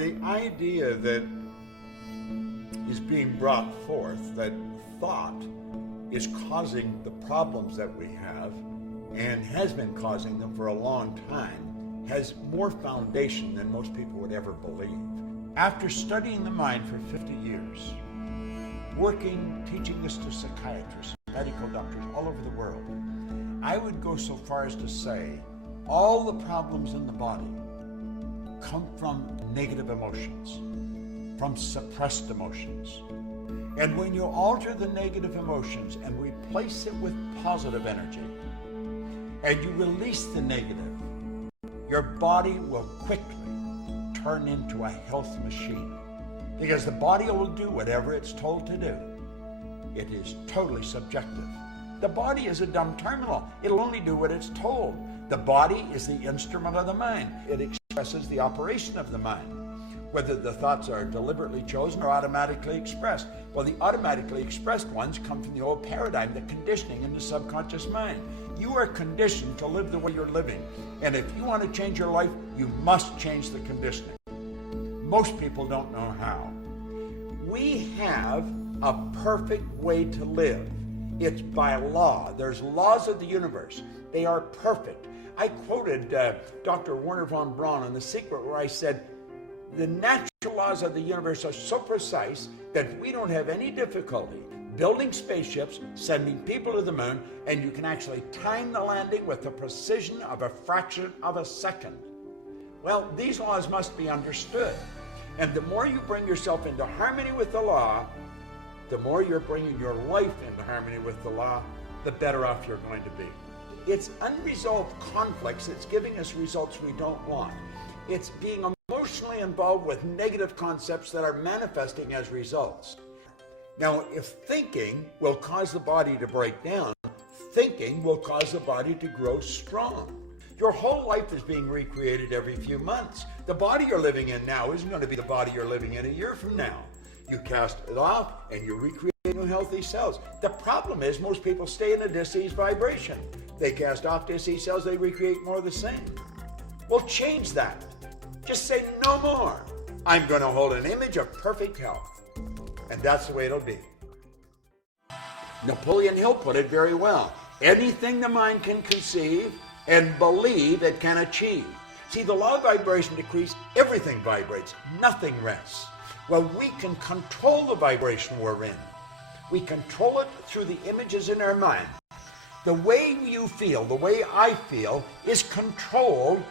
The idea that is being brought forth, that thought is causing the problems that we have and has been causing them for a long time, has more foundation than most people would ever believe. After studying the mind for 50 years, working, teaching this to psychiatrists, medical doctors all over the world, I would go so far as to say all the problems in the body come from negative emotions, from suppressed emotions. And when you alter the negative emotions and replace it with positive energy, and you release the negative, your body will quickly turn into a health machine, because the body will do whatever it's told to do. It is totally subjective. The body is a dumb terminal. It'll only do what it's told. The body is the instrument of the mind. It expresses the operation of the mind, whether the thoughts are deliberately chosen or automatically expressed. Well, the automatically expressed ones come from the old paradigm, the conditioning in the subconscious mind. You are conditioned to live the way you're living. And if you want to change your life, you must change the conditioning. Most people don't know how. We have a perfect way to live. It's by law. There's laws of the universe. They are perfect. I quoted Dr. Werner von Braun on The Secret, where I said, the natural laws of the universe are so precise that we don't have any difficulty building spaceships, sending people to the moon, and you can actually time the landing with the precision of a fraction of a second. Well, these laws must be understood. And the more you bring yourself into harmony with the law, the more you're bringing your life into harmony with the law, the better off you're going to be. It's unresolved conflicts that's giving us results we don't want. It's being emotionally involved with negative concepts that are manifesting as results. Now, if thinking will cause the body to break down, thinking will cause the body to grow strong. Your whole life is being recreated every few months. The body you're living in now isn't going to be the body you're living in a year from now. You cast it off and you recreate new healthy cells. The problem is most people stay in a diseased vibration. They cast off diseased cells, they recreate more of the same. Well, change that. Just say no more. I'm going to hold an image of perfect health. And that's the way it'll be. Napoleon Hill put it very well. Anything the mind can conceive and believe it can achieve. See, the law of vibration decrees, everything vibrates, nothing rests. Well, we can control the vibration we're in. We control it through the images in our mind. The way you feel, the way I feel, is controlled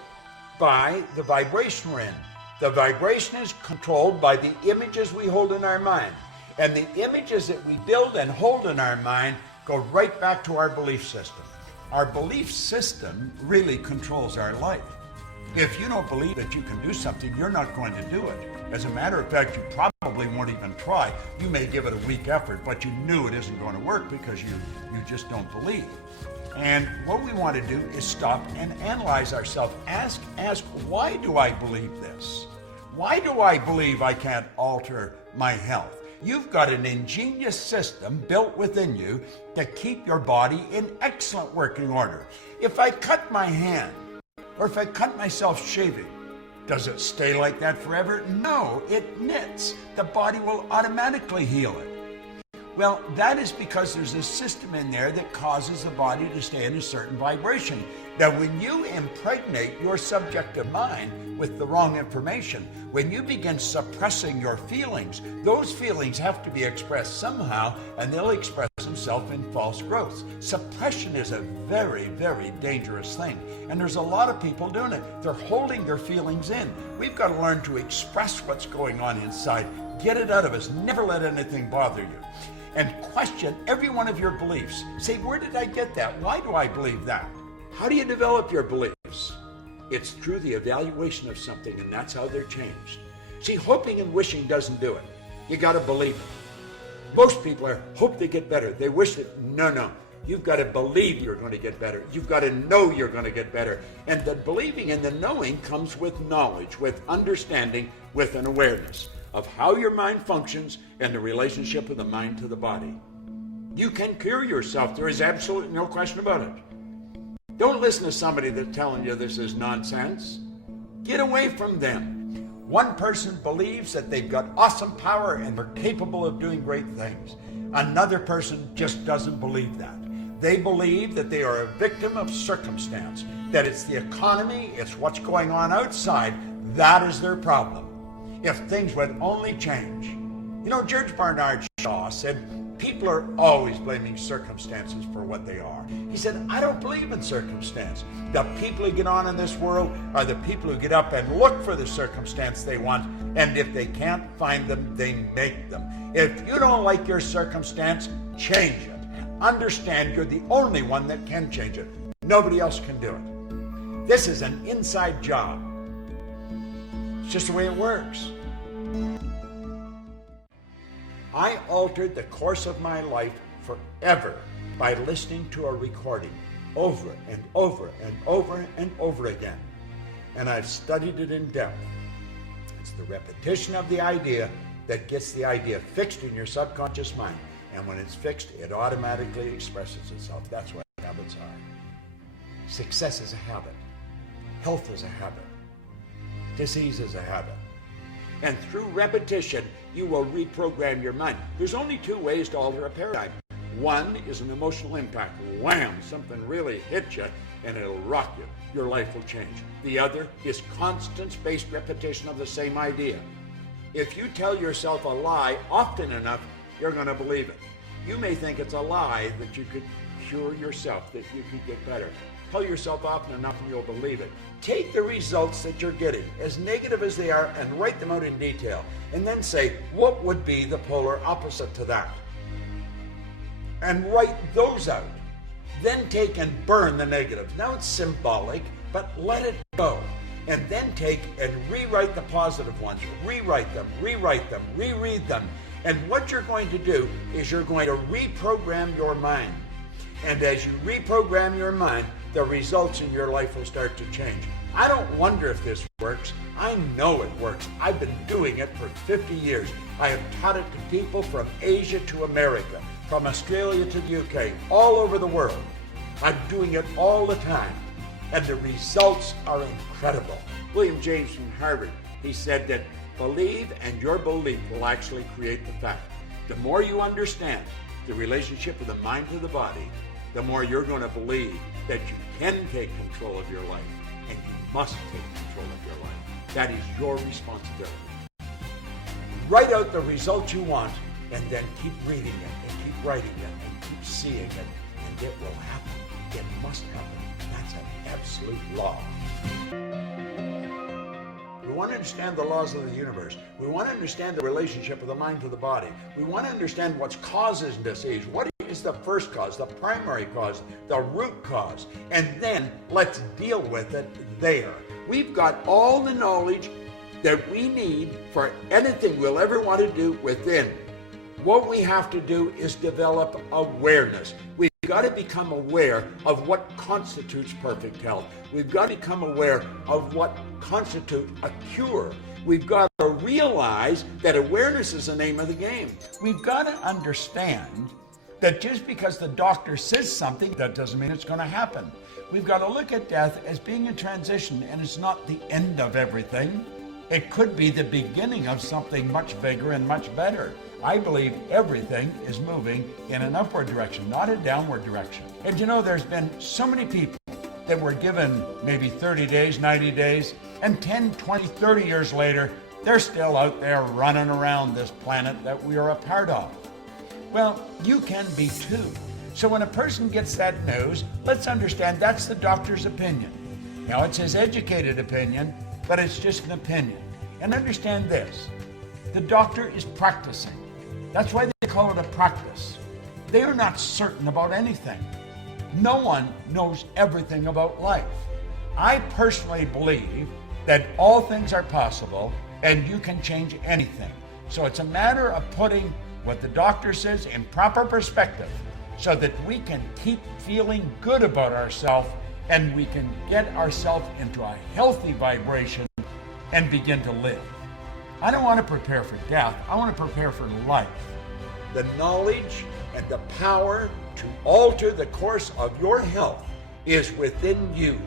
by the vibration we're in. The vibration is controlled by the images we hold in our mind. And the images that we build and hold in our mind go right back to our belief system. Our belief system really controls our life. If you don't believe that you can do something, you're not going to do it. As a matter of fact, you probably won't even try. You may give it a weak effort, but you knew it isn't going to work because you just don't believe. And what we want to do is stop and analyze ourselves. Ask, why do I believe this? Why do I believe I can't alter my health? You've got an ingenious system built within you to keep your body in excellent working order. If I cut my hand, or if I cut myself shaving, does it stay like that forever? No, it knits. The body will automatically heal it. Well, that is because there's a system in there that causes the body to stay in a certain vibration. Now, when you impregnate your subjective mind with the wrong information, when you begin suppressing your feelings, those feelings have to be expressed somehow, and they'll express themselves in false growths. Suppression is a very, very dangerous thing, and there's a lot of people doing it. They're holding their feelings in. We've got to learn to express what's going on inside. Get it out of us. Never let anything bother you. And question every one of your beliefs. Say, where did I get that? Why do I believe that? How do you develop your beliefs? It's through the evaluation of something, and that's how they're changed. See, hoping and wishing doesn't do it. You got to believe it. Most people hope they get better. They wish it. No. You've got to believe you're going to get better. You've got to know you're going to get better. And the believing and the knowing comes with knowledge, with understanding, with an awareness of how your mind functions and the relationship of the mind to the body. You can cure yourself. There is absolutely no question about it. Don't listen to somebody that's telling you this is nonsense. Get away from them. One person believes that they've got awesome power and they're capable of doing great things. Another person just doesn't believe that. They believe that they are a victim of circumstance, that it's the economy, it's what's going on outside, that is their problem. If things would only change. You know, George Barnard Shaw said, people are always blaming circumstances for what they are. He said, I don't believe in circumstance. The people who get on in this world are the people who get up and look for the circumstance they want, and if they can't find them, they make them. If you don't like your circumstance, change it. Understand you're the only one that can change it. Nobody else can do it. This is an inside job. It's just the way it works. I altered the course of my life forever by listening to a recording over and over and over and over again. And I've studied it in depth. It's the repetition of the idea that gets the idea fixed in your subconscious mind. And when it's fixed, it automatically expresses itself. That's what habits are. Success is a habit. Health is a habit. Disease is a habit. And through repetition, you will reprogram your mind. There's only two ways to alter a paradigm. One is an emotional impact. Wham! Something really hit you and it'll rock you. Your life will change. The other is constant spaced repetition of the same idea. If you tell yourself a lie often enough, you're going to believe it. You may think it's a lie that you could cure yourself, that you could get better. Tell yourself often enough and you'll believe it. Take the results that you're getting, as negative as they are, and write them out in detail. And then say, what would be the polar opposite to that? And write those out. Then take and burn the negatives. Now it's symbolic, but let it go. And then take and rewrite the positive ones. Rewrite them, reread them. And what you're going to do is you're going to reprogram your mind. And as you reprogram your mind, the results in your life will start to change. I don't wonder if this works. I know it works. I've been doing it for 50 years. I have taught it to people from Asia to America, from Australia to the UK, all over the world. I'm doing it all the time. And the results are incredible. William James from Harvard, he said that believe and your belief will actually create the fact. The more you understand the relationship of the mind to the body, the more you're going to believe that you can take control of your life, and you must take control of your life. That is your responsibility. Write out the results you want, and then keep reading it, and keep writing it, and keep seeing it, and it will happen. It must happen. That's an absolute law. We want to understand the laws of the universe. We want to understand the relationship of the mind to the body. We want to understand what's causes disease. What is the first cause, the primary cause, the root cause? And then let's deal with it there. We've got all the knowledge that we need for anything we'll ever want to do within. What we have to do is develop awareness. We've got to become aware of what constitutes perfect health. We've got to become aware of what constitutes a cure. We've got to realize that awareness is the name of the game. We've got to understand that just because the doctor says something, that doesn't mean it's going to happen. We've got to look at death as being a transition, and it's not the end of everything. It could be the beginning of something much bigger and much better. I believe everything is moving in an upward direction, not a downward direction. And you know, there's been so many people that were given maybe 30 days, 90 days, and 10, 20, 30 years later, they're still out there running around this planet that we are a part of. Well, you can be too. So when a person gets that news, let's understand that's the doctor's opinion. Now, it's his educated opinion, but it's just an opinion. And understand this, the doctor is practicing. That's why they call it a practice. They are not certain about anything. No one knows everything about life. I personally believe that all things are possible and you can change anything. So it's a matter of putting what the doctor says in proper perspective so that we can keep feeling good about ourselves and we can get ourselves into a healthy vibration and begin to live. I don't want to prepare for death. I want to prepare for life. The knowledge and the power to alter the course of your health is within you.